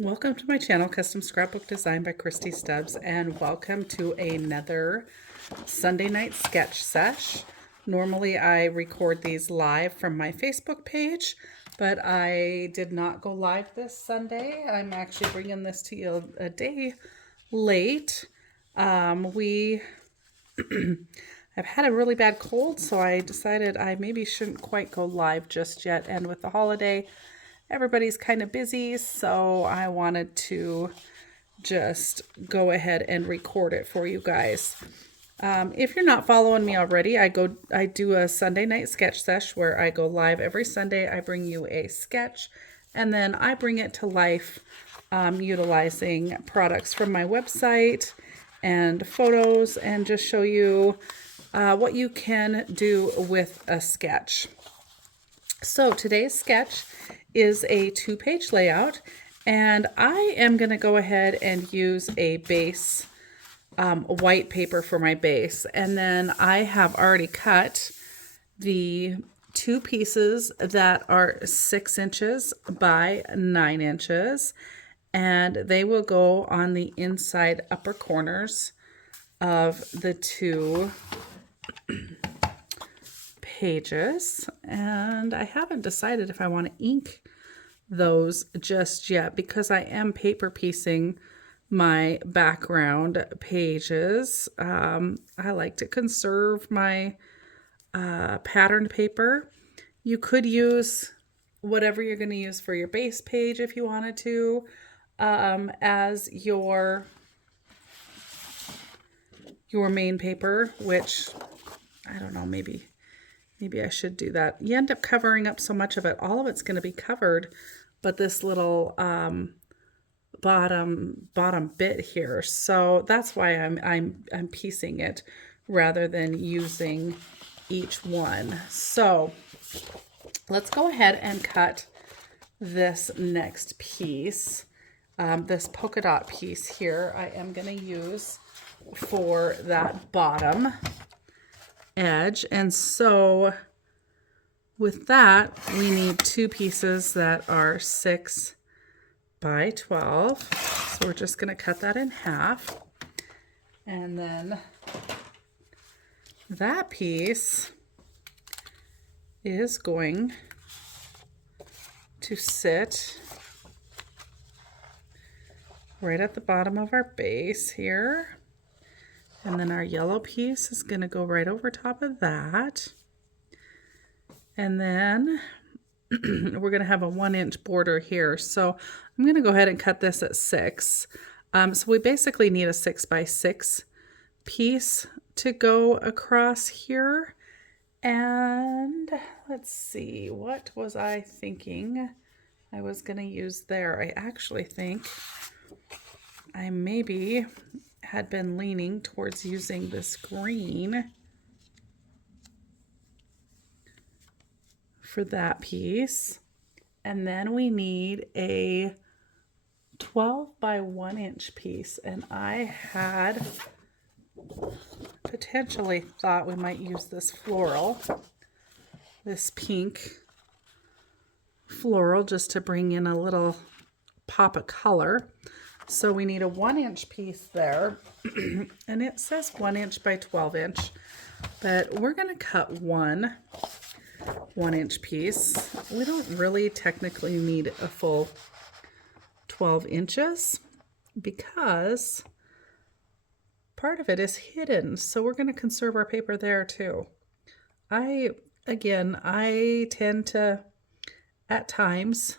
Welcome to my channel, Custom Scrapbook Design by Christy Stubbs, and welcome to another Sunday night sketch sesh. Normally I record these live from my Facebook page, but I did not go live this Sunday. I'm actually bringing this to you a day late. We I've had a really bad cold, so I decided I maybe shouldn't quite go live just yet, and with the holiday, everybody's kind of busy, so I wanted to just go ahead and record it for you guys. If you're not following me already, I do a Sunday night sketch sesh where I go live every Sunday. I bring you a sketch, and then I bring it to life utilizing products from my website and photos, and just show you what you can do with a sketch. So today's sketch is a 2-page layout, and I am going to go ahead and use a base white paper for my base, and then I have already cut the 2 pieces that are 6 inches by 9 inches, and they will go on the inside upper corners of the 2 pages. And I haven't decided if I want to ink those just yet, because I am paper piecing my background pages. I like to conserve my patterned paper. You could use whatever you're going to use for your base page if you wanted to as your main paper, which I don't know, maybe I should do that. You end up covering up so much of it. All of it's going to be covered, but this little bottom bit here. So that's why I'm piecing it rather than using each one. So let's go ahead and cut this next piece. This polka dot piece here I am going to use for that bottom edge. And so with that, we need 2 pieces that are 6 by 12. So we're just going to cut that in half. And then that piece is going to sit right at the bottom of our base here. And then our yellow piece is going to go right over top of that. And then we're going to have a 1-inch border here. So I'm going to go ahead and cut this at 6. So we basically need a 6 by 6 piece to go across here. And let's see, what was I thinking I was going to use there? I actually think I maybe had been leaning towards using this green for that piece. And then we need a 12 by 1-inch piece, and I had potentially thought we might use this floral, this pink floral, just to bring in a little pop of color. So we need a 1-inch piece there, and it says 1-inch by 12-inch, but we're going to cut one 1-inch piece. We don't really technically need a full 12 inches because part of it is hidden, so we're going to conserve our paper there too. I tend to, at times,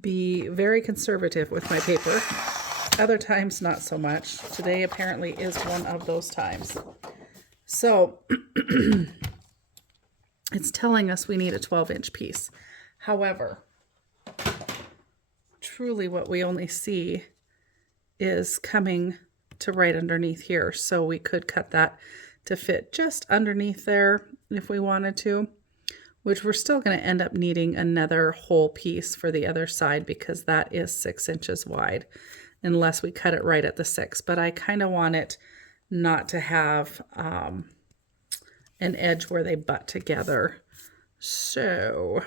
be very conservative with my paper. Other times, not so much. Today apparently is one of those times. So it's telling us we need a 12-inch piece. However, truly what we only see is coming to right underneath here. So we could cut that to fit just underneath there if we wanted to, which we're still going to end up needing another whole piece for the other side because that is 6 inches wide unless we cut it right at the 6. But I kind of want it not to have an edge where they butt together. So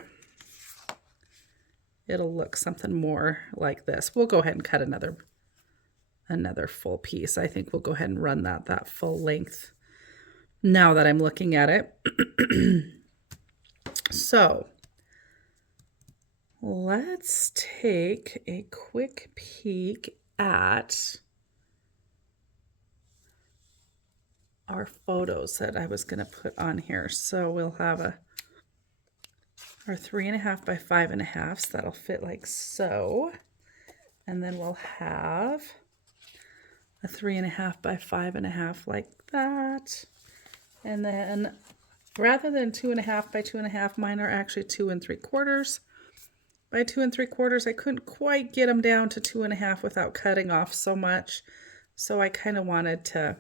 it'll look something more like this. We'll go ahead and cut another full piece. I think we'll go ahead and run that full length now that I'm looking at it. So let's take a quick peek at our photos that I was going to put on here. So we'll have our 3.5 by 5.5, so that'll fit like so. And then we'll have a 3.5 by 5.5 like that. And then rather than 2.5 by 2.5, mine are actually 2 3/4 by 2 3/4. I couldn't quite get them down to 2.5 without cutting off so much. So I kind of wanted to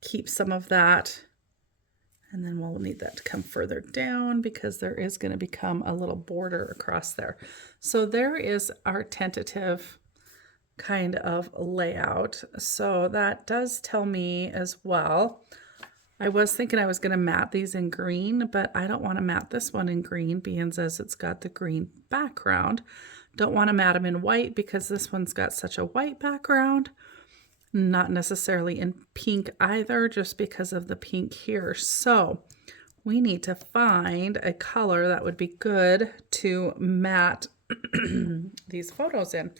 keep some of that. And then we'll need that to come further down because there is going to become a little border across there. So there is our tentative kind of layout. So that does tell me as well. I was thinking I was going to mat these in green, but I don't want to mat this one in green being as it's got the green background. Don't want to mat them in white because this one's got such a white background. Not necessarily in pink either, just because of the pink here. So we need to find a color that would be good to mat these photos in.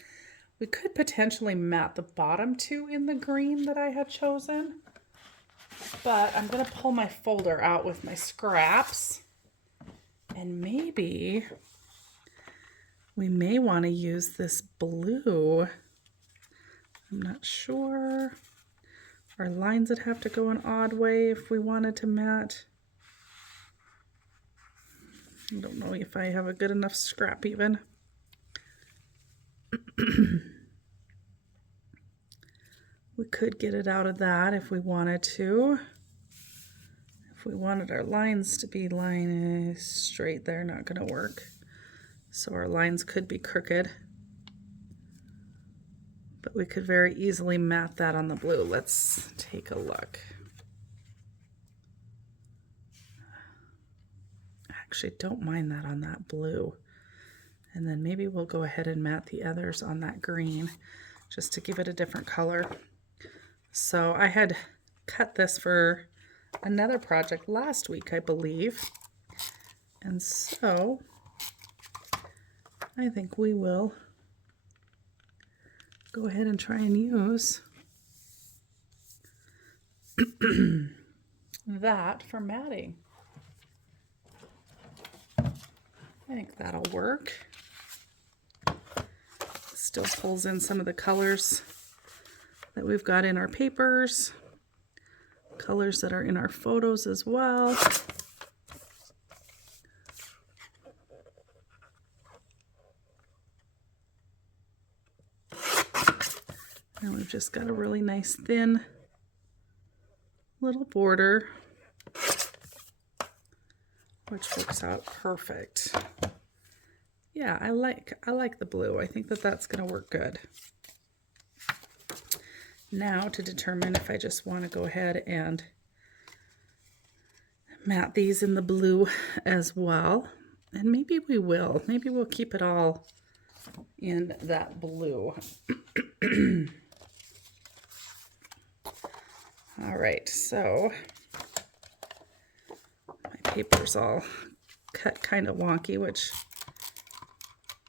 We could potentially mat the bottom two in the green that I had chosen, but I'm going to pull my folder out with my scraps, and maybe we may want to use this blue. I'm not sure. Our lines would have to go an odd way if we wanted to mat. I don't know if I have a good enough scrap even. We could get it out of that if we wanted to. If we wanted our lines to be line straight, they're not going to work. So our lines could be crooked. But we could very easily mat that on the blue. Let's take a look. Actually, don't mind that on that blue. And then maybe we'll go ahead and mat the others on that green just to give it a different color. So I had cut this for another project last week, I believe. And so I think we will go ahead and try and use that for matting. I think that'll work. Still pulls in some of the colors that we've got in our papers, colors that are in our photos as well. And we've just got a really nice thin little border, which works out perfect. Yeah, I like the blue. I think that that's going to work good. Now to determine if I just want to go ahead and mat these in the blue as well. And maybe we will. Maybe we'll keep it all in that blue. All right, so my paper's all cut kind of wonky, which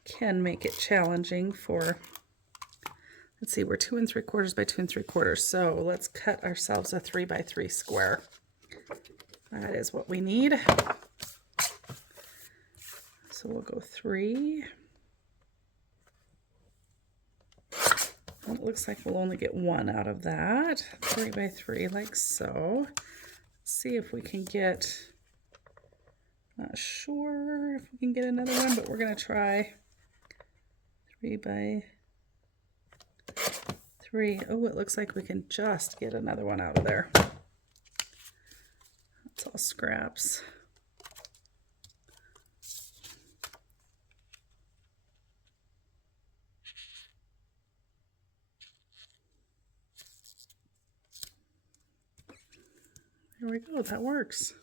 can make it challenging for, let's see, we're 2 3/4 by 2 3/4. So let's cut ourselves a 3 by 3 square. That is what we need. So we'll go 3. Well, it looks like we'll only get 1 out of that. 3 by 3 like so. Let's see if we can get, not sure if we can get another one, but we're going to try 3 by 3. Oh, it looks like we can just get another one out of there. That's all scraps. There we go, that works.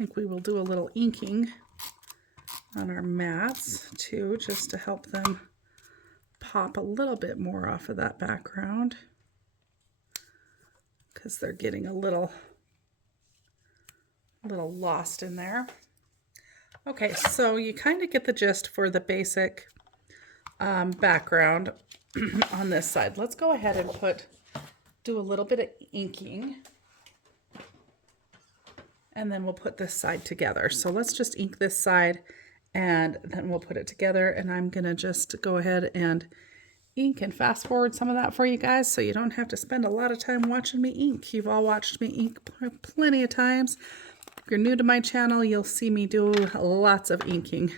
think we will do a little inking on our mats too, just to help them pop a little bit more off of that background, because they're getting a little lost in there. Okay, so you kind of get the gist for the basic background on this side. Let's go ahead and do a little bit of inking, and then we'll put this side together. So let's just ink this side, and then we'll put it together. And I'm gonna just go ahead and ink and fast forward some of that for you guys, so you don't have to spend a lot of time watching me ink. You've all watched me ink plenty of times. If you're new to my channel, you'll see me do lots of inking.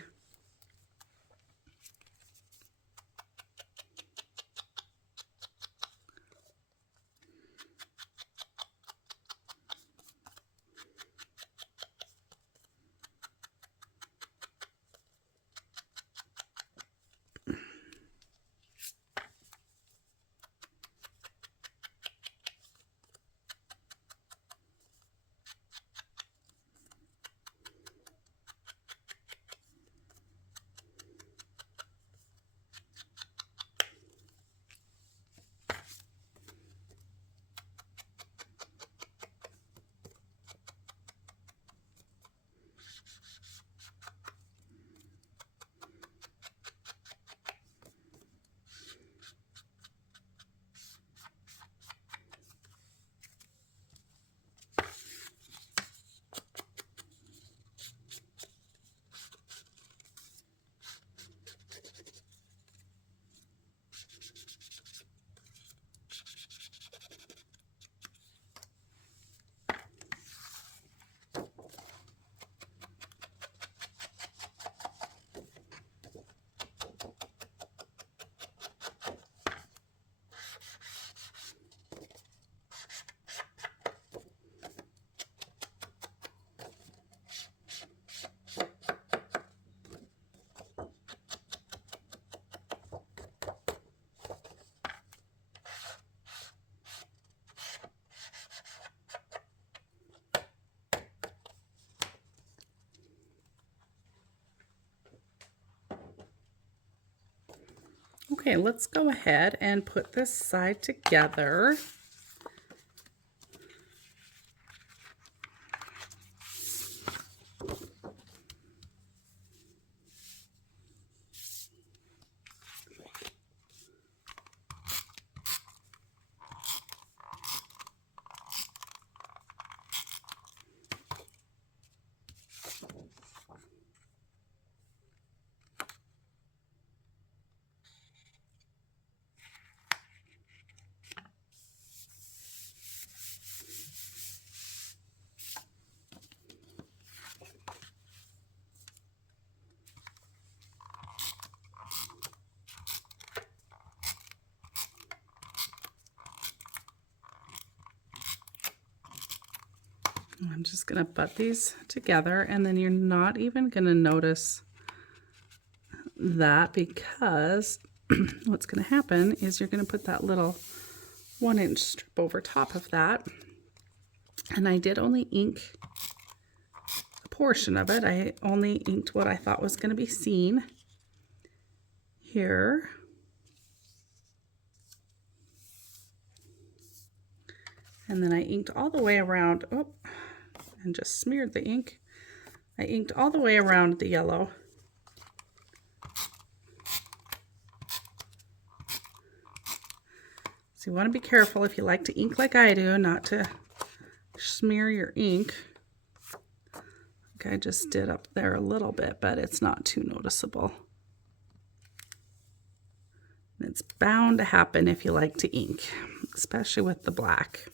Okay, let's go ahead and put this side together. I'm just going to butt these together, and then you're not even going to notice that, because what's going to happen is you're going to put that little 1-inch strip over top of that. And I did only ink a portion of it. I only inked what I thought was going to be seen here. And then I inked all the way around, and just smeared the ink. I inked all the way around the yellow. So you want to be careful, if you like to ink like I do, not to smear your ink. Like I just did up there a little bit, but it's not too noticeable. And it's bound to happen if you like to ink, especially with the black.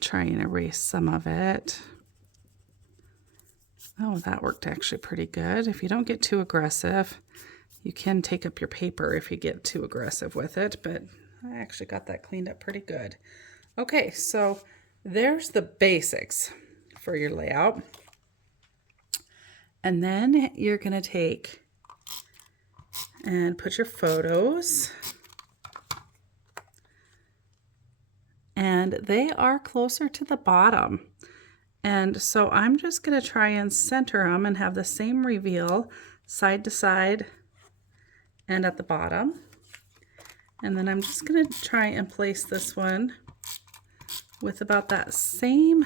Try and erase some of it. Oh, that worked actually pretty good. If you don't get too aggressive, you can take up your paper if you get too aggressive with it, but I actually got that cleaned up pretty good. Okay, so there's the basics for your layout. And then you're going to take and put your photos and they are closer to the bottom. And so I'm just going to try and center them and have the same reveal side to side and at the bottom. And then I'm just going to try and place this one with about that same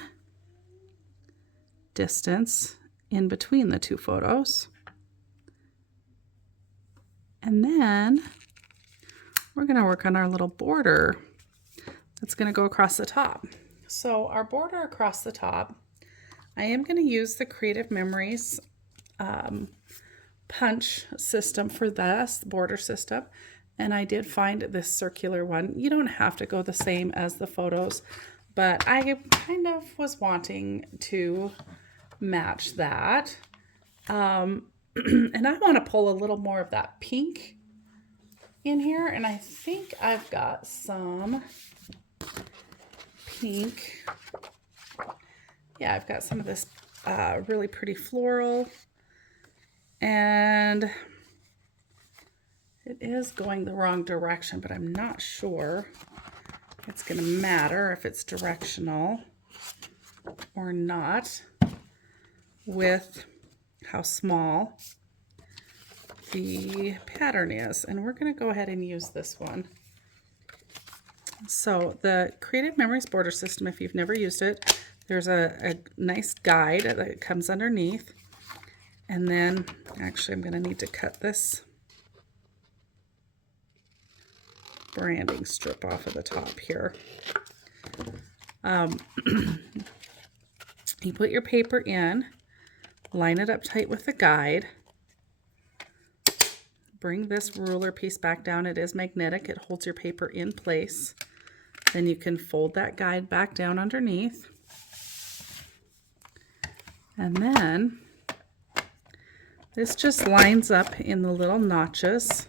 distance in between the two photos. And then we're going to work on our little border that's going to go across the top. So our border across the top, I am going to use the Creative Memories punch system for this border system. And I did find this circular one. You don't have to go the same as the photos, but I kind of was wanting to match that. And I want to pull a little more of that pink in here. And I think I've got some pink. Yeah, I've got some of this really pretty floral. And it is going the wrong direction, but I'm not sure it's going to matter if it's directional or not with how small the pattern is. And we're going to go ahead and use this one. So the Creative Memories border system, if you've never used it, there's a nice guide that comes underneath. And then actually I'm going to need to cut this branding strip off of the top here. You put your paper in, line it up tight with the guide, bring this ruler piece back down. It is magnetic. It holds your paper in place. Then you can fold that guide back down underneath. And then this just lines up in the little notches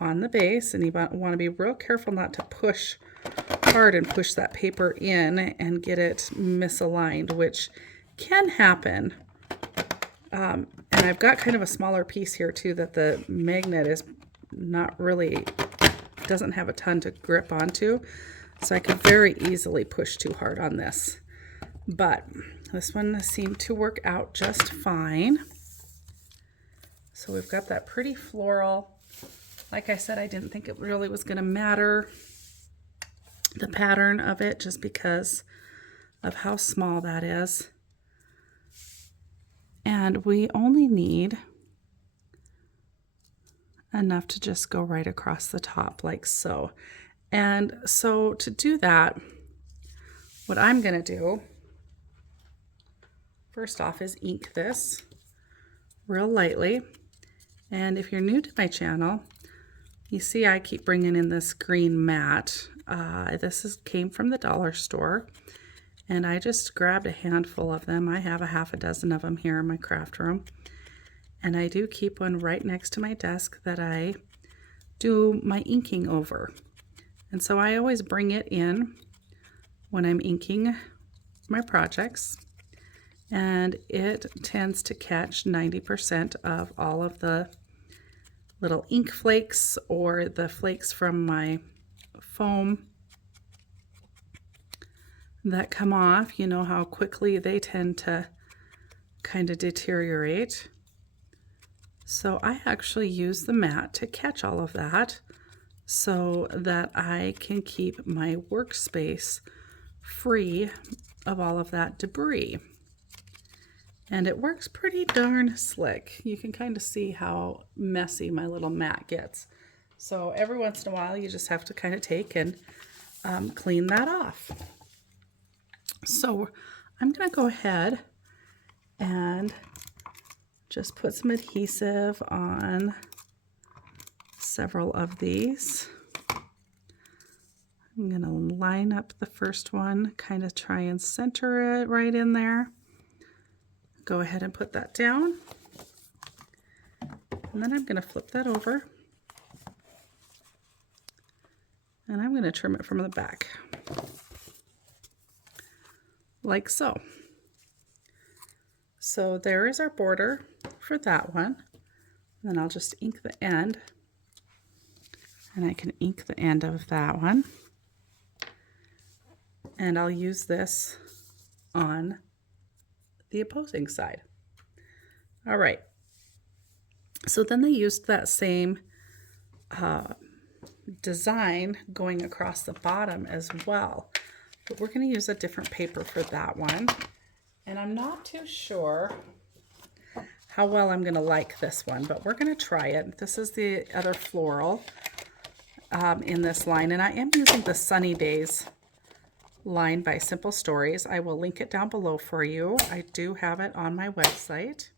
on the base, and you want to be real careful not to push hard and push that paper in and get it misaligned, which can happen. And I've got kind of a smaller piece here too that the magnet is not really, doesn't have a ton to grip onto, so I could very easily push too hard on this. But this one seemed to work out just fine. So we've got that pretty floral. Like I said, I didn't think it really was going to matter, the pattern of it, just because of how small that is. And we only need enough to just go right across the top like so. And so to do that, what I'm going to do first off is ink this real lightly. And if you're new to my channel, you see I keep bringing in this green matte. This came from the dollar store, and I just grabbed a handful of them. I have a half a dozen of them here in my craft room, and I do keep one right next to my desk that I do my inking over. And so I always bring it in when I'm inking my projects, and it tends to catch 90% of all of the little ink flakes or the flakes from my foam that come off. You know how quickly they tend to kind of deteriorate. So I actually use the mat to catch all of that so that I can keep my workspace free of all of that debris. And it works pretty darn slick. You can kind of see how messy my little mat gets. So every once in a while, you just have to kind of take and clean that off. So I'm going to go ahead and just put some adhesive on several of these. I'm going to line up the first one, kind of try and center it right in there. Go ahead and put that down. And then I'm going to flip that over. And I'm going to trim it from the back. Like so. So there is our border for that one. And then I'll just ink the end. And I can ink the end of that one. And I'll use this on the opposing side. All right. So then they used that same design going across the bottom as well. But we're going to use a different paper for that one. And I'm not too sure how well I'm going to like this one, but we're going to try it. This is the other floral in this line, and I am using the Sunny Days line by Simple Stories. I will link it down below for you. I do have it on my website.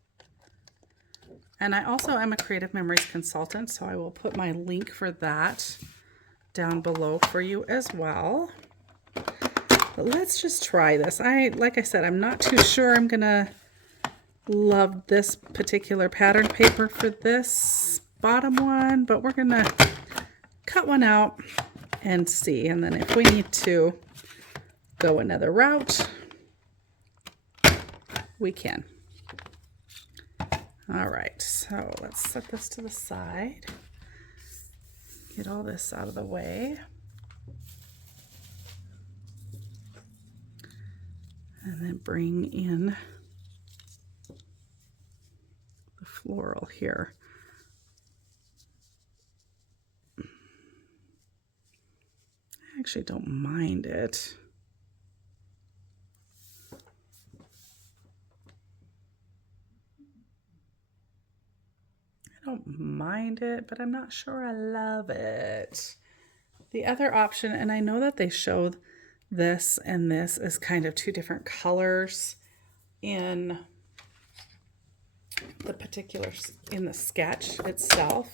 And I also am a Creative Memories consultant, so I will put my link for that down below for you as well. But let's just try this. Like I said, I'm not too sure I'm gonna love this particular pattern paper for this bottom one, but we're gonna cut one out and see. And then if we need to go another route, we can. All right, so let's set this to the side. Get all this out of the way. And then bring in the floral here. I actually don't mind it. I don't mind it, but I'm not sure I love it. The other option, and I know that they showed this and this as kind of two different colors in the particulars in the sketch itself,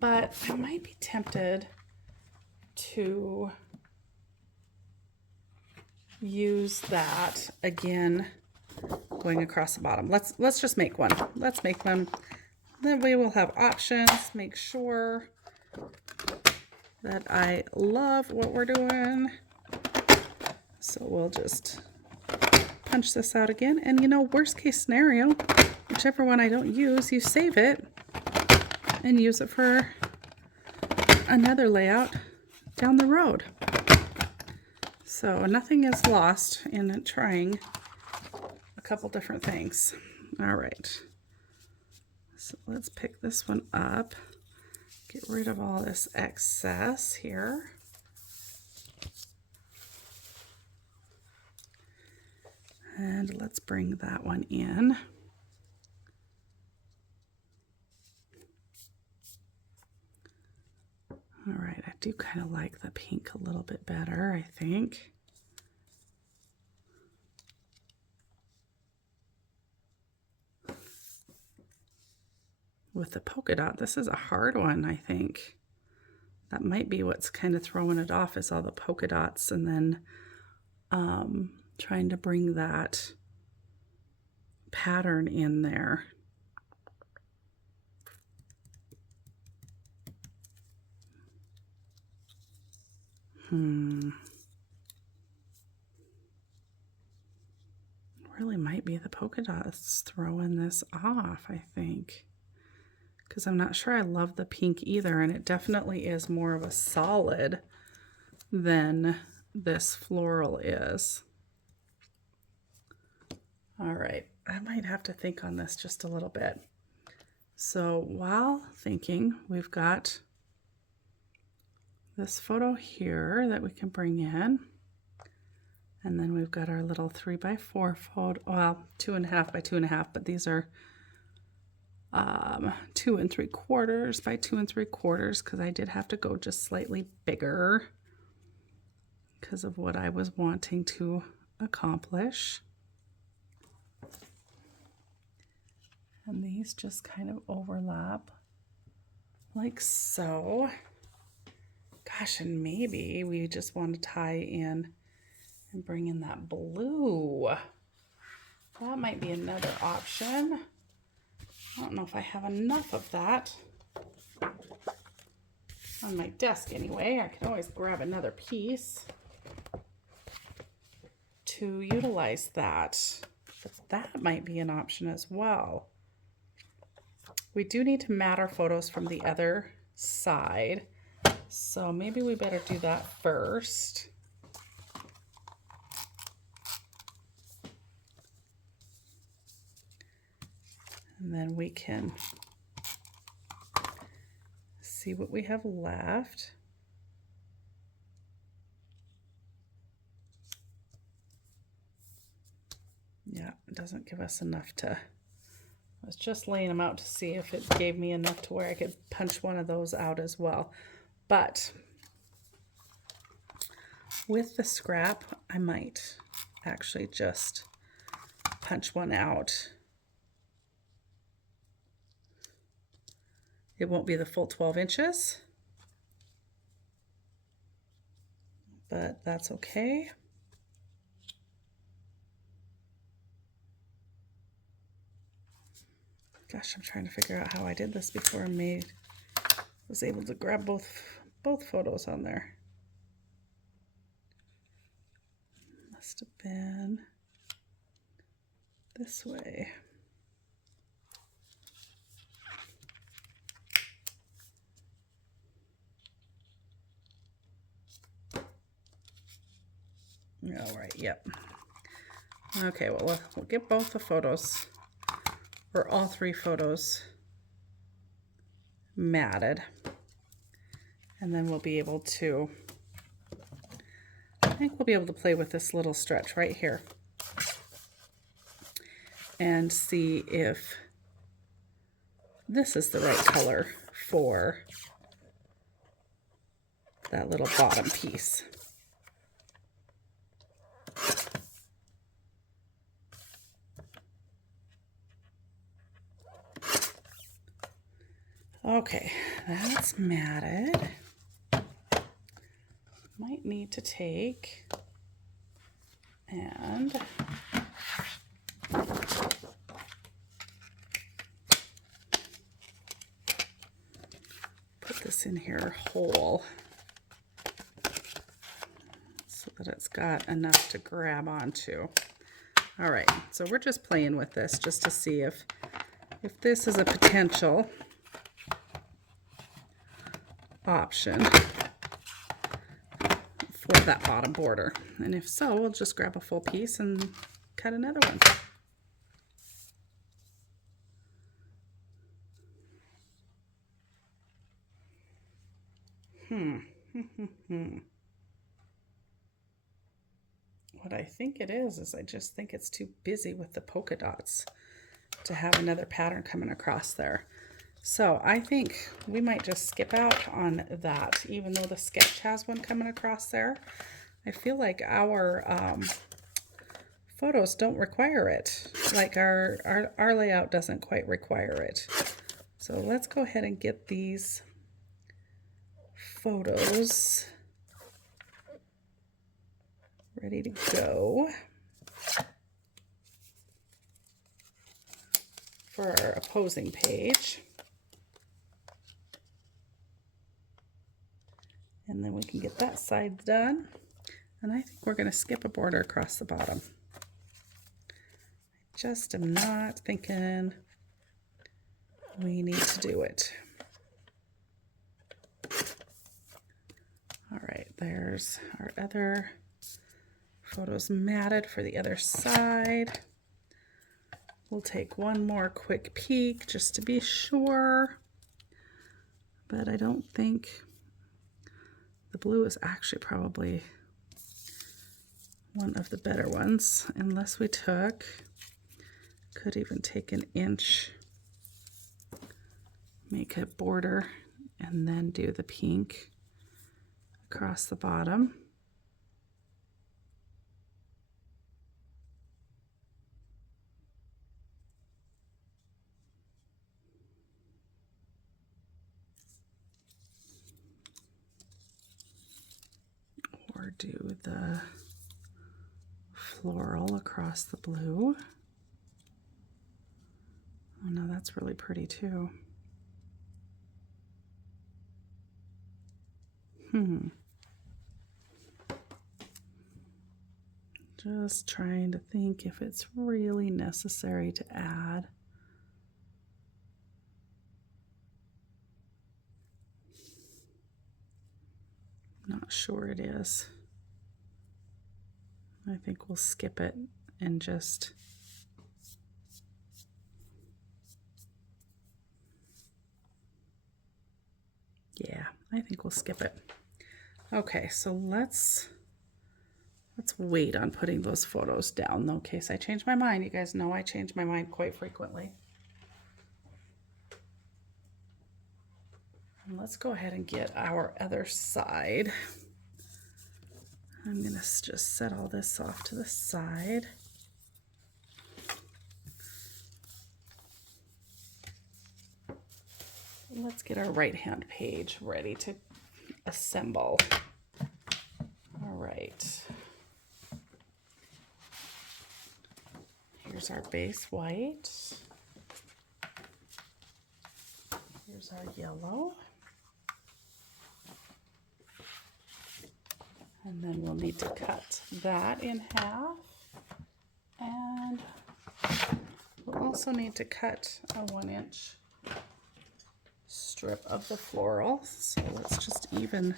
but I might be tempted to use that again going across the bottom. Let's just make one. Let's make one. That way we'll have options. Make sure that I love what we're doing. So we'll just punch this out again. And you know, worst case scenario, whichever one I don't use, you save it and use it for another layout down the road. So nothing is lost in trying a couple different things. All right. So let's pick this one up. Get rid of all this excess here. And let's bring that one in. All right, I do kind of like the pink a little bit better, I think. With the polka dot, this is a hard one, I think. That might be what's kind of throwing it off, is all the polka dots, and then trying to bring that pattern in there. Really might be the polka dots throwing this off, I think. Because I'm not sure I love the pink either, and it definitely is more of a solid than this floral is. All right, I might have to think on this just a little bit. So while thinking, we've got this photo here that we can bring in. And then we've got our little 3x4 photo, well, 2.5 by 2.5, but these are 2 3/4 by 2 3/4, because I did have to go just slightly bigger because of what I was wanting to accomplish. And these just kind of overlap like so. Gosh, and maybe we just want to tie in and bring in that blue. That might be another option. I don't know if I have enough of that on my desk anyway. I can always grab another piece to utilize that. But that might be an option as well. We do need to mat our photos from the other side. So maybe we better do that first. And then we can see what we have left. Yeah, it doesn't give us enough to, I was just laying them out to see if it gave me enough to where I could punch one of those out as well. But with the scrap, I might actually just punch one out. It won't be the full 12 inches, but that's okay. Gosh, I'm trying to figure out how I did this before I was able to grab both photos on there. Must have been this way. All right, yep. Okay, well, we'll get both the photos, or all 3 photos, matted. And then we'll be able to, I think we'll be able to play with this little stretch right here and see if this is the right color for that little bottom piece. Okay, that's matted. Might need to take and put this in here whole so that it's got enough to grab onto. All right, so we're just playing with this just to see if this is a potential option for that bottom border. And if so, we'll just grab a full piece and cut another one. What I think it is I just think it's too busy with the polka dots to have another pattern coming across there. So I think we might just skip out on that, even though the sketch has one coming across there. I feel like our photos don't require it. Like our layout doesn't quite require it. So let's go ahead and get these photos ready to go for our opposing page. And then we can get that side done. And I think we're going to skip a border across the bottom. I just am not thinking we need to do it. All right, there's our other photos matted for the other side. We'll take one more quick peek just to be sure. But I don't think the blue is actually probably one of the better ones, unless we could even take an inch, make a border, and then do the pink across the bottom. Or do the floral across the blue. Oh no, that's really pretty too. Just trying to think if it's really necessary to add. not sure it is. I think we'll skip it and just yeah, I think we'll skip it. Okay, so let's wait on putting those photos down though, in case I change my mind. You guys know I change my mind quite frequently. And let's go ahead and get our other side. I'm gonna just set all this off to the side. Let's get our right-hand page ready to assemble. All right. Here's our base white. Here's our yellow. And then we'll need to cut that in half. And we'll also need to cut a 1-inch strip of the floral. So let's just even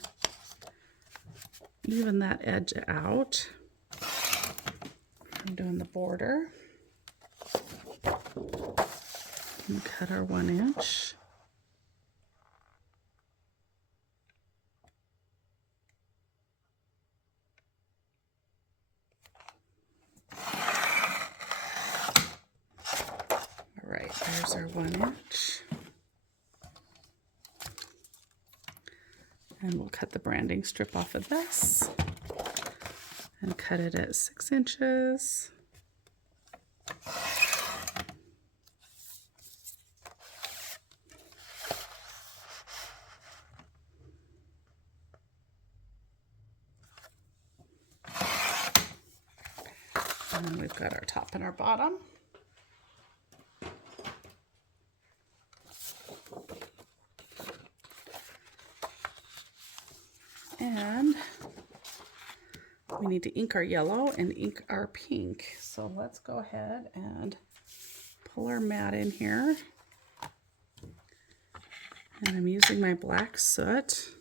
that edge out. I'm doing the border. And cut our 1-inch. All right, there's our 1-inch. And we'll cut the branding strip off of this and cut it at 6 inches. And then we've got our top and our bottom. And we need to ink our yellow and ink our pink. So let's go ahead and pull our mat in here. And I'm using my black soot.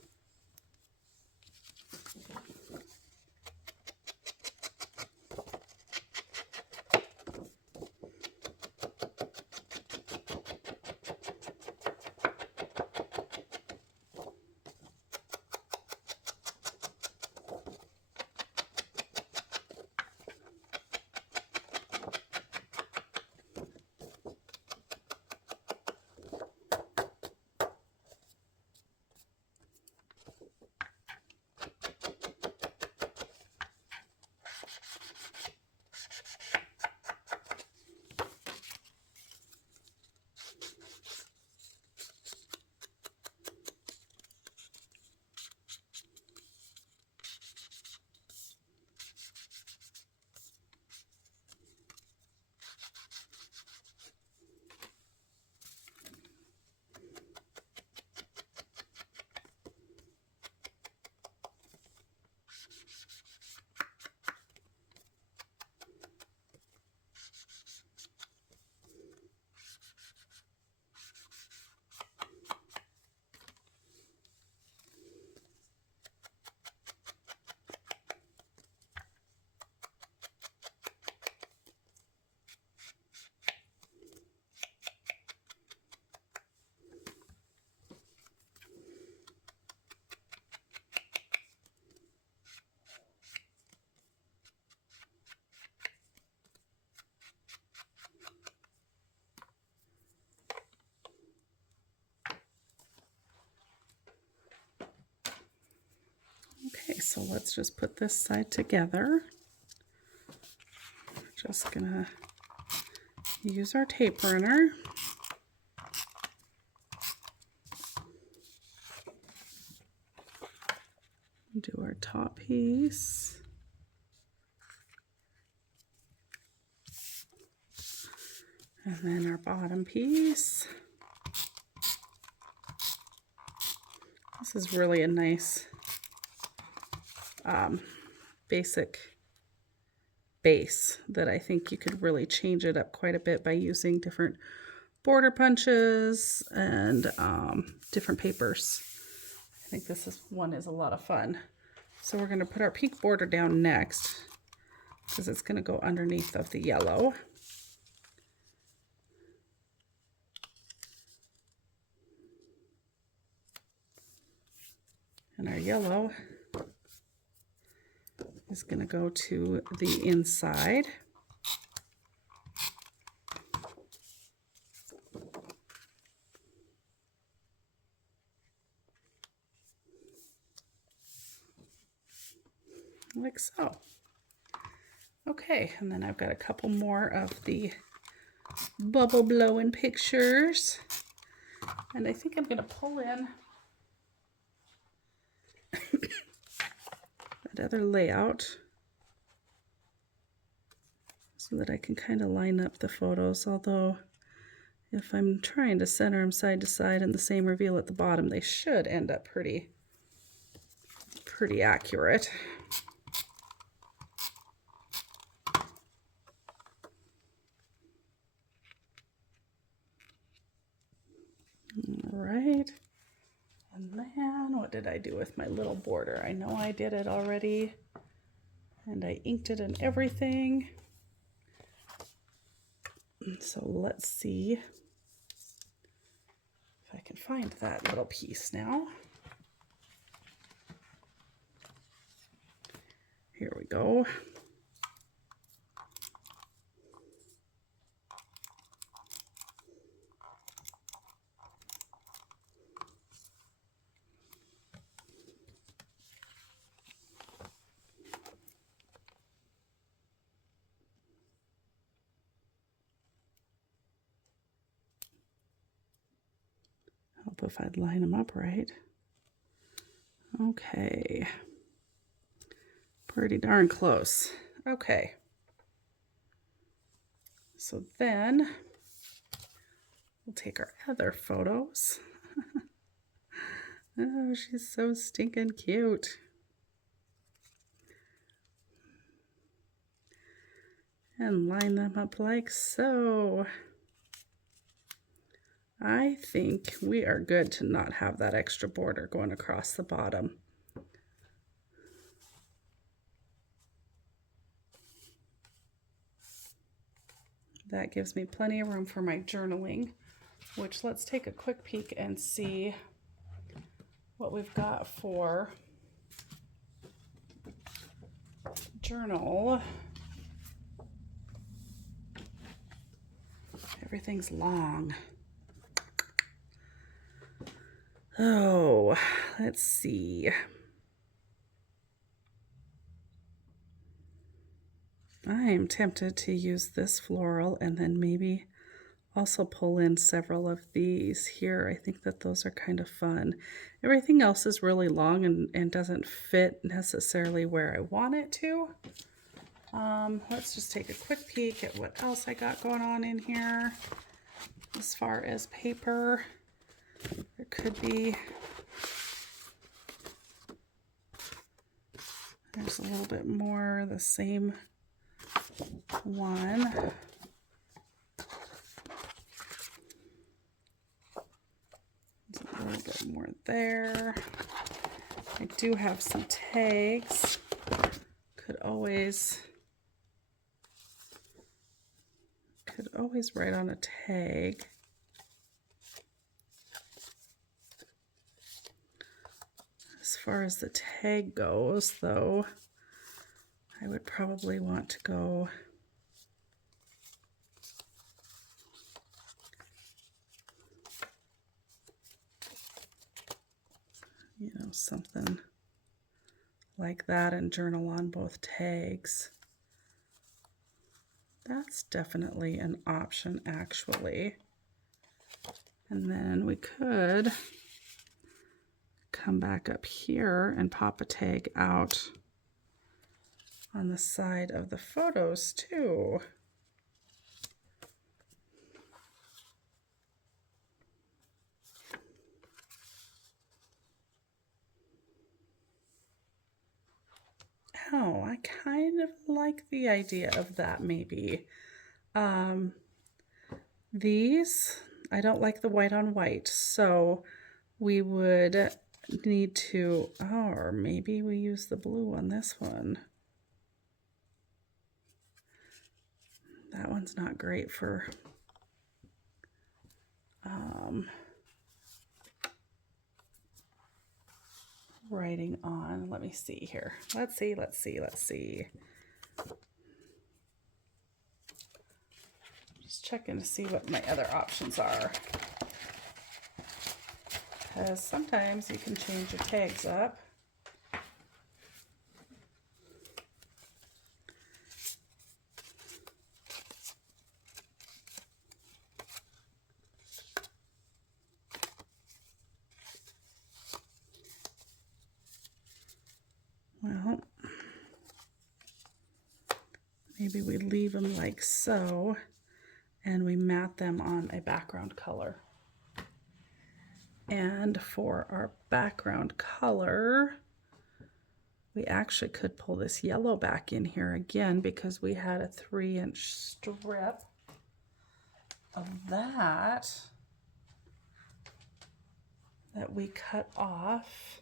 Okay, so let's just put this side together. We're just gonna use our tape runner. Do our top piece. And then our bottom piece. This is really a nice basic base that I think you could really change it up quite a bit by using different border punches and different papers. I think this one is a lot of fun. So we're going to put our pink border down next because it's going to go underneath of the yellow. And our yellow is going to go to the inside. Like so. Okay, and then I've got a couple more of the bubble blowing pictures. And I think I'm going to pull in that other layout so that I can kind of line up the photos. Although if I'm trying to center them side to side and the same reveal at the bottom, they should end up pretty accurate. All right. And then what did I do with my little border? I know I did it already. And I inked it and everything. So let's see if I can find that little piece now. Here we go. Help if I'd line them up right. Okay. Pretty darn close. Okay. So then we'll take our other photos. Oh, she's so stinking cute. And line them up like so. I think we are good to not have that extra border going across the bottom. That gives me plenty of room for my journaling, which let's take a quick peek and see what we've got for journal. Everything's long. Oh, let's see. I am tempted to use this floral and then maybe also pull in several of these here. I think that those are kind of fun. Everything else is really long and doesn't fit necessarily where I want it to. Let's just take a quick peek at what else I got going on in here. As far as paper, there could be, there's a little bit more, the same one. There's a little bit more there. I do have some tags. Could always write on a tag. As far as the tag goes, though, I would probably want to go something like that and journal on both tags. That's definitely an option, actually. And then we could come back up here and pop a tag out on the side of the photos too. Oh, I kind of like the idea of that maybe. These, I don't like the white on white, so we would need to, oh, or maybe we use the blue on this one. That one's not great for writing on. Let me see here. Let's see. Just checking to see what my other options are. Because sometimes you can change your tags up. Well, maybe we leave them like so, and we mat them on a background color. And for our background color, we actually could pull this yellow back in here again because we had a 3-inch strip of that we cut off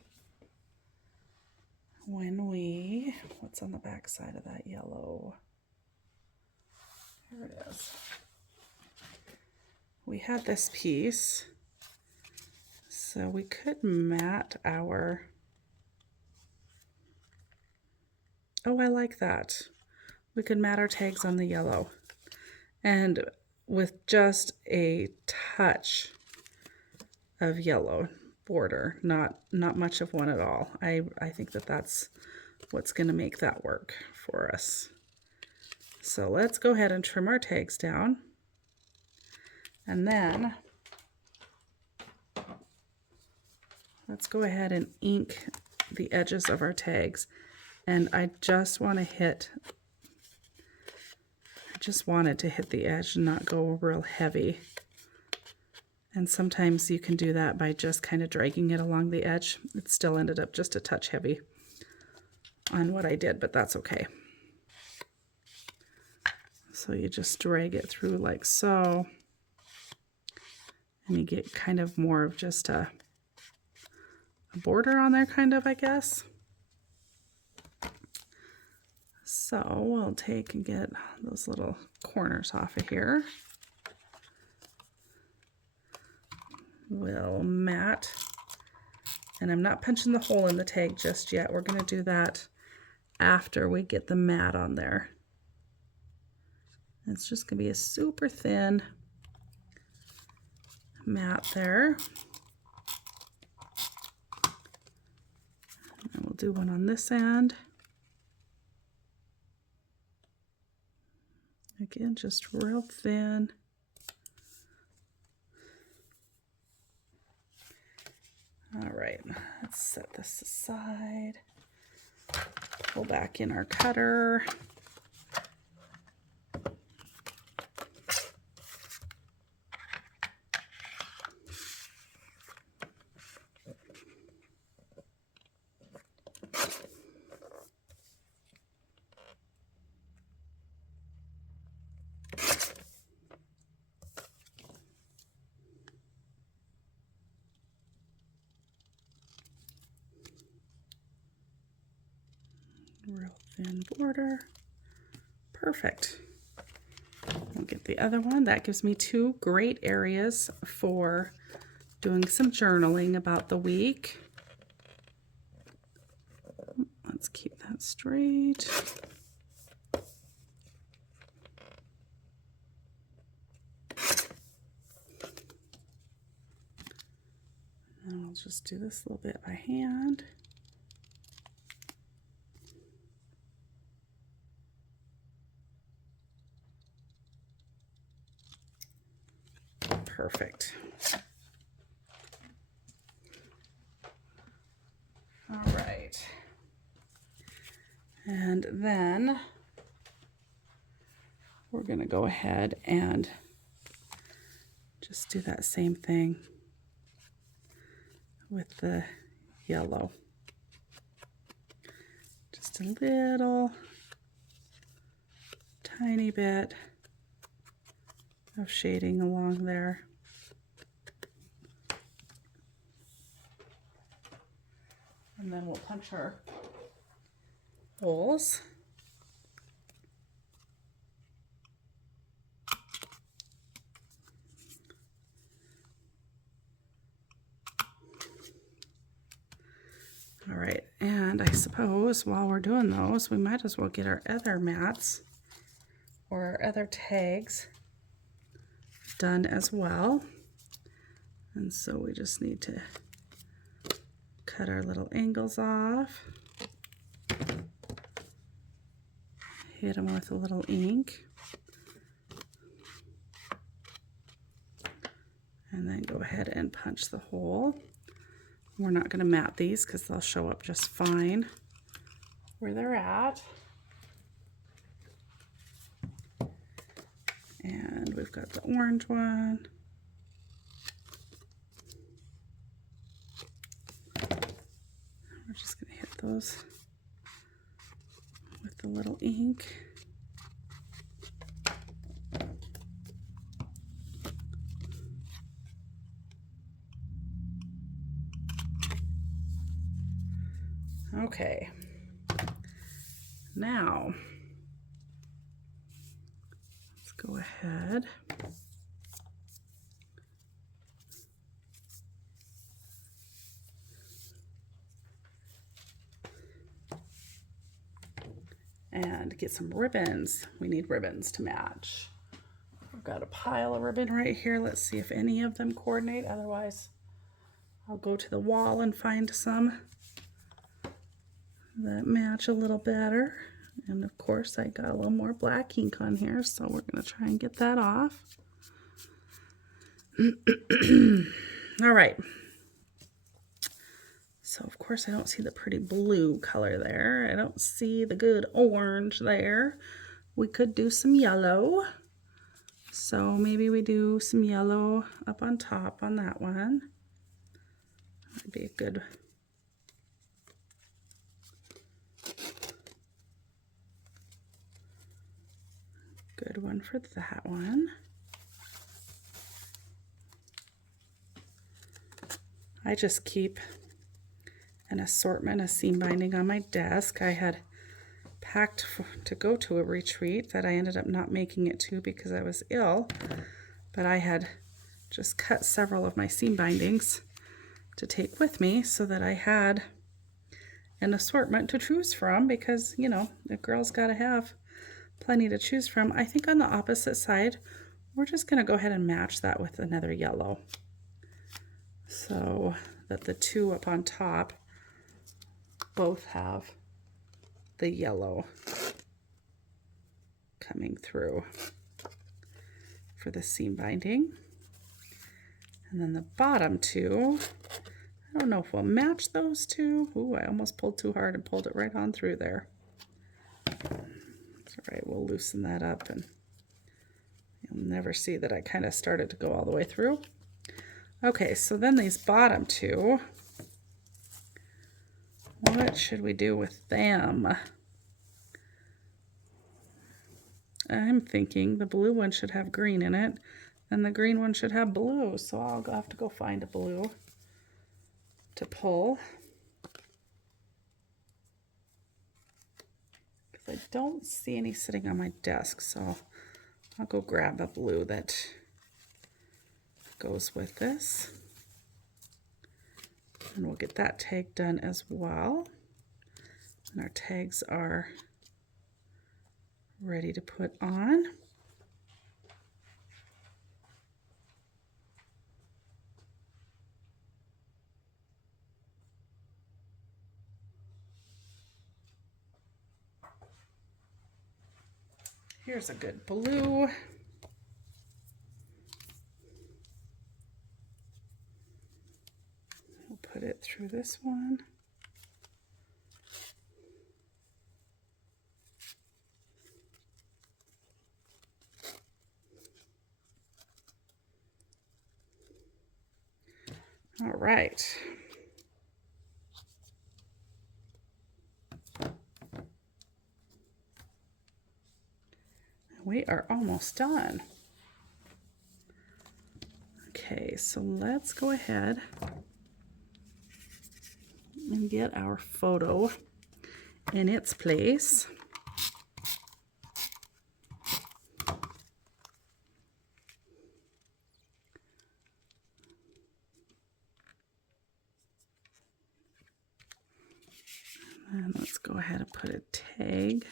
when we, what's on the back side of that yellow? Here it is. We had this piece, so we could mat our, oh, I like that. We could mat our tags on the yellow, and with just a touch of yellow border, not much of one at all. I think that that's what's going to make that work for us. So let's go ahead and trim our tags down, and then let's go ahead and ink the edges of our tags. And I just want to hit, I just wanted to hit the edge and not go real heavy. And sometimes you can do that by just kind of dragging it along the edge. It still ended up just a touch heavy on what I did, but that's okay. So you just drag it through like so, and you get kind of more of just a border on there, kind of, I guess. So we'll take and get those little corners off of here. We'll mat, and I'm not punching the hole in the tag just yet. We're going to do that after we get the mat on there. It's just going to be a super thin mat there. And we'll do one on this end. Again, just real thin. All right, let's set this aside. Pull back in our cutter. Real thin border. Perfect. We'll get the other one. That gives me two great areas for doing some journaling about the week. Let's keep that straight. And I'll just do this a little bit by hand. Perfect. All right. And then we're going to go ahead and just do that same thing with the yellow. Just a little tiny bit of shading along there. And then we'll punch our holes. All right, and I suppose while we're doing those, we might as well get our other mats or our other tags done as well. And so we just need to cut our little angles off, hit them with a little ink, and then go ahead and punch the hole. We're not going to mat these because they'll show up just fine where they're at. And we've got the orange one. We're just going to hit those with the little ink. Okay, now let's go ahead and get some ribbons. We need ribbons to match. I've got a pile of ribbon right here. Let's see if any of them coordinate. Otherwise, I'll go to the wall and find some that match a little better. And of course I got a little more black ink on here, so we're going to try and get that off. All right, so of course I don't see the pretty blue color there. I don't see the good orange there. We could do some yellow, so maybe we do some yellow up on top on that one. That'd be a good one for that one. I just keep an assortment of seam binding on my desk. I had packed to go to a retreat that I ended up not making it to because I was ill, but I had just cut several of my seam bindings to take with me so that I had an assortment to choose from, because, you know, a girl's got to have plenty to choose from. I think on the opposite side, we're just going to go ahead and match that with another yellow so that the two up on top both have the yellow coming through for the seam binding. And then the bottom two, I don't know if we'll match those two. Ooh, I almost pulled too hard and pulled it right on through there. All right, we'll loosen that up and you'll never see that I kind of started to go all the way through. Okay, so then these bottom two, what should we do with them? I'm thinking the blue one should have green in it and the green one should have blue, so I'll have to go find a blue to pull. I don't see any sitting on my desk, so I'll go grab a blue that goes with this. And we'll get that tag done as well. And our tags are ready to put on. Here's a good blue. We'll put it through this one. All right. We are almost done. Okay, so let's go ahead and and get our photo in its place. And let's go ahead and put a tag.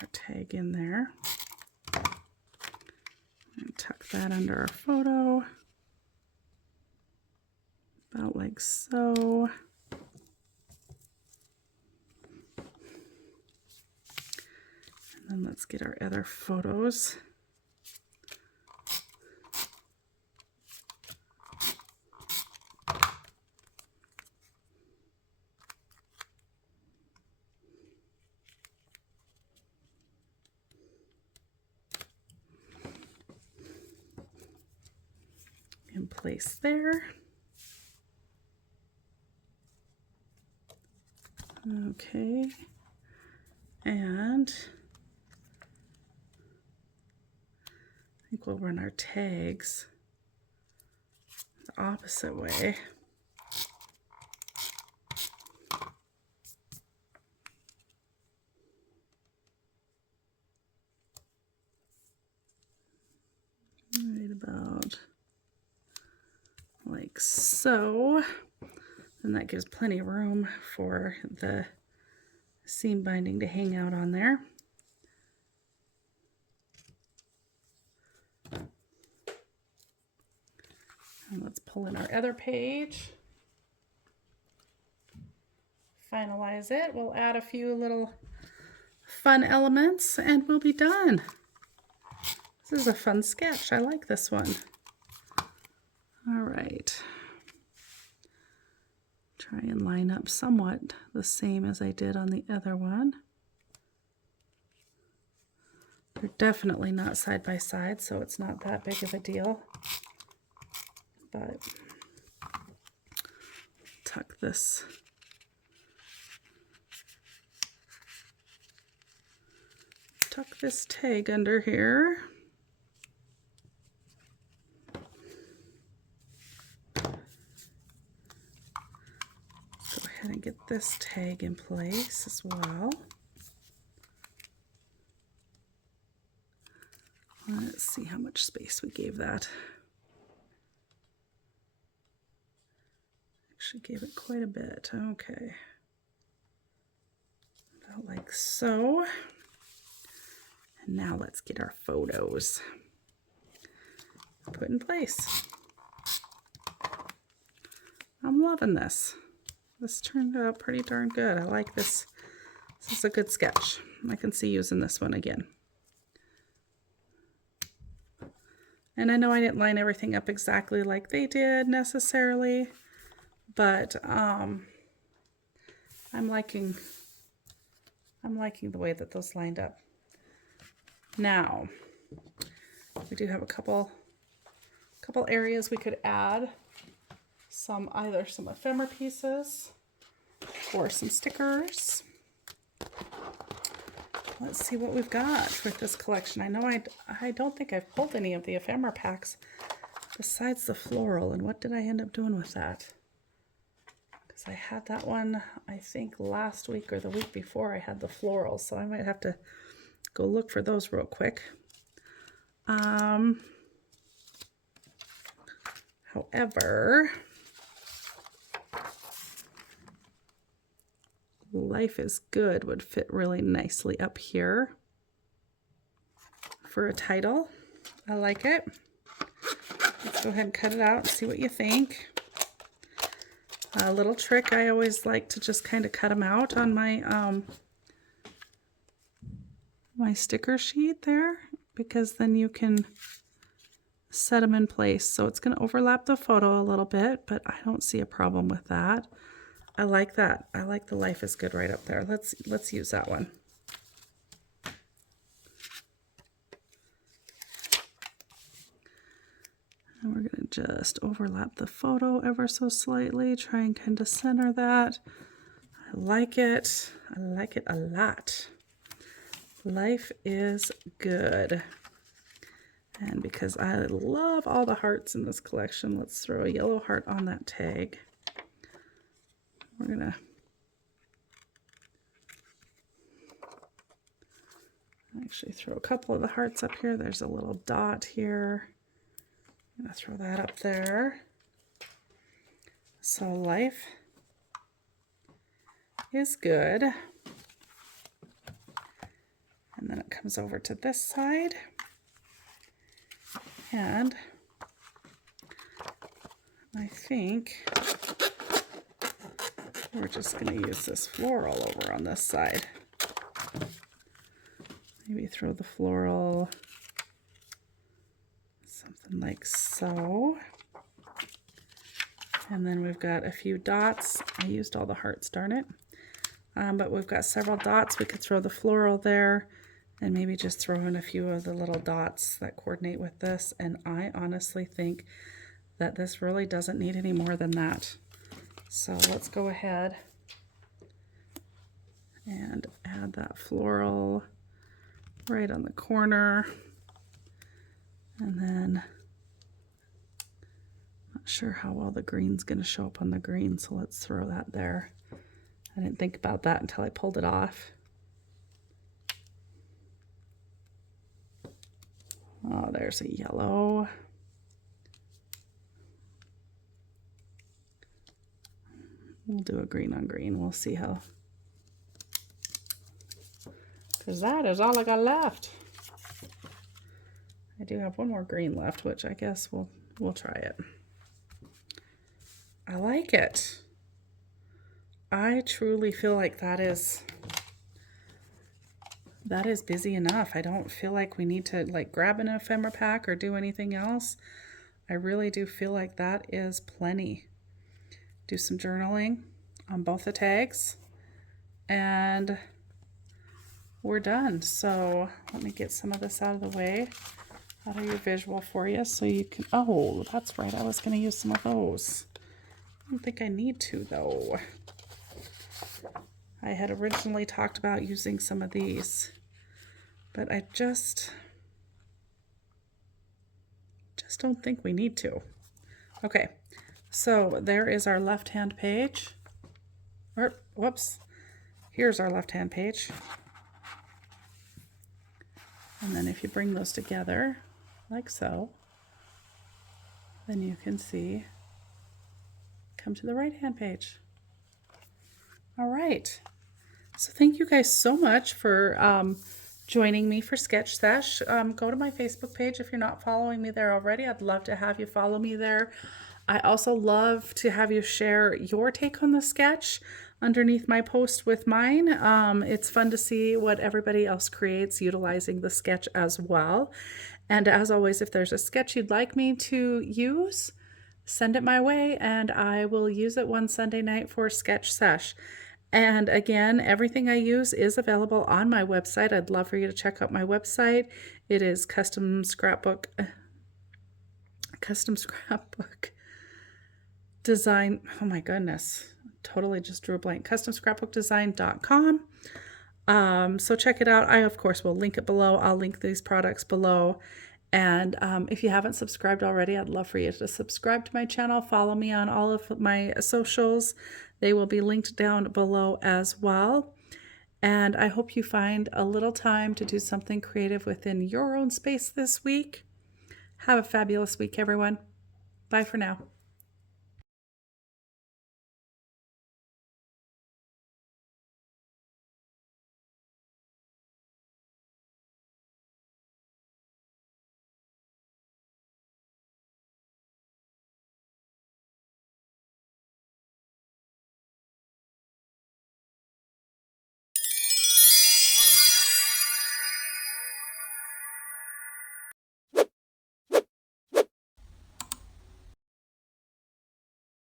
Our tag in there. And tuck that under our photo. About like so. And then let's get our other photos. In place there. Okay, and I think we'll run our tags the opposite way. Right about like so. And that gives plenty of room for the seam binding to hang out on there. And let's pull in our other page. Finalize it. We'll add a few little fun elements and we'll be done. This is a fun sketch. I like this one. All right. Try and line up somewhat the same as I did on the other one. They're definitely not side by side, so it's not that big of a deal. But tuck this tag under here. And get this tag in place as well. Let's see how much space we gave that. Actually gave it quite a bit. Okay. About like so. And now let's get our photos put in place. I'm loving this. This turned out pretty darn good. I like this. This is a good sketch. I can see using this one again. And I know I didn't line everything up exactly like they did necessarily, but I'm liking the way that those lined up. Now, we do have a couple areas we could add. Either some ephemera pieces or some stickers. Let's see what we've got with this collection. I know I don't think I've pulled any of the ephemera packs besides the floral. And what did I end up doing with that? Because I had that one, I think last week or the week before I had the floral. So I might have to go look for those real quick. However, Life is Good would fit really nicely up here for a title. I like it. Let's go ahead and cut it out and see what you think. A little trick, I always like to just kind of cut them out on my my sticker sheet there, because then you can set them in place. So it's going to overlap the photo a little bit, but I don't see a problem with that. I like that. I like the Life is Good right up there. Let's use that one. And we're going to just overlap the photo ever so slightly, try and kind of center that. I like it. I like it a lot. Life is Good. And because I love all the hearts in this collection, let's throw a yellow heart on that tag. We're going to actually throw a couple of the hearts up here. There's a little dot here. I'm going to throw that up there. So life is good. And then it comes over to this side. And I think we're just going to use this floral over on this side. Maybe throw the floral something like so. And then we've got a few dots. I used all the hearts, darn it. But we've got several dots. We could throw the floral there and maybe just throw in a few of the little dots that coordinate with this. And I honestly think that this really doesn't need any more than that. So let's go ahead and add that floral right on the corner. And then, not sure how well the green's going to show up on the green, so let's throw that there. I didn't think about that until I pulled it off. Oh, there's a yellow. We'll do a green on green. We'll see how. Because that is all I got left. I do have one more green left, which I guess we'll try it. I like it. I truly feel like that is busy enough. I don't feel like we need to like grab an ephemera pack or do anything else. I really do feel like that is plenty. Do some journaling on both the tags and we're done. So let me get some of this out of the way, out of your visual for you so you can, oh, that's right. I was going to use some of those. I don't think I need to though. I had originally talked about using some of these, but I just don't think we need to. Okay, so there is our left-hand page. Or, whoops, here's our left-hand page. And then if you bring those together, like so, then you can see, come to the right-hand page. All right. So thank you guys so much for joining me for Sketch Sesh. Go to my Facebook page if you're not following me there already. I'd love to have you follow me there. I also love to have you share your take on the sketch underneath my post with mine. It's fun to see what everybody else creates utilizing the sketch as well. And as always, if there's a sketch you'd like me to use, send it my way and I will use it one Sunday night for Sketch Sesh. And again, everything I use is available on my website. I'd love for you to check out my website. It is custom scrapbook design. Oh my goodness. Totally just drew a blank. customscrapbookdesign.com. So check it out. I, of course, will link it below. I'll link these products below. And if you haven't subscribed already, I'd love for you to subscribe to my channel. Follow me on all of my socials. They will be linked down below as well. And I hope you find a little time to do something creative within your own space this week. Have a fabulous week, everyone. Bye for now.